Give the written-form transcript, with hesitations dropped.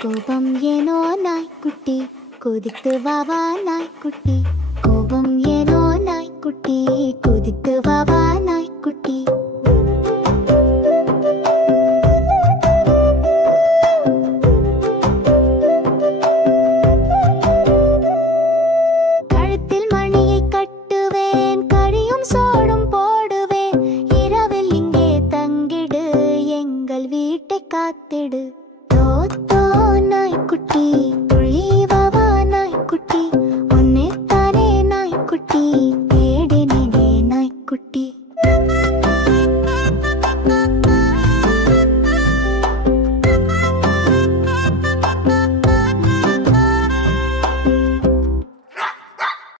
கோபம் ஏனோ நாய்க்குட்டி குதித்து வாவா நாய்க்குட்டி கோபம் ஏனோ நாய்க்குட்டி குதித்து வாவா நாய்க்குட்டி கழுத்தில் மணியை கட்டுவேன் கழியும் சோடும் போடுவேன் இரவில் இங்கே தங்கிடு எங்கள் வீட்டை காத்திடு தோ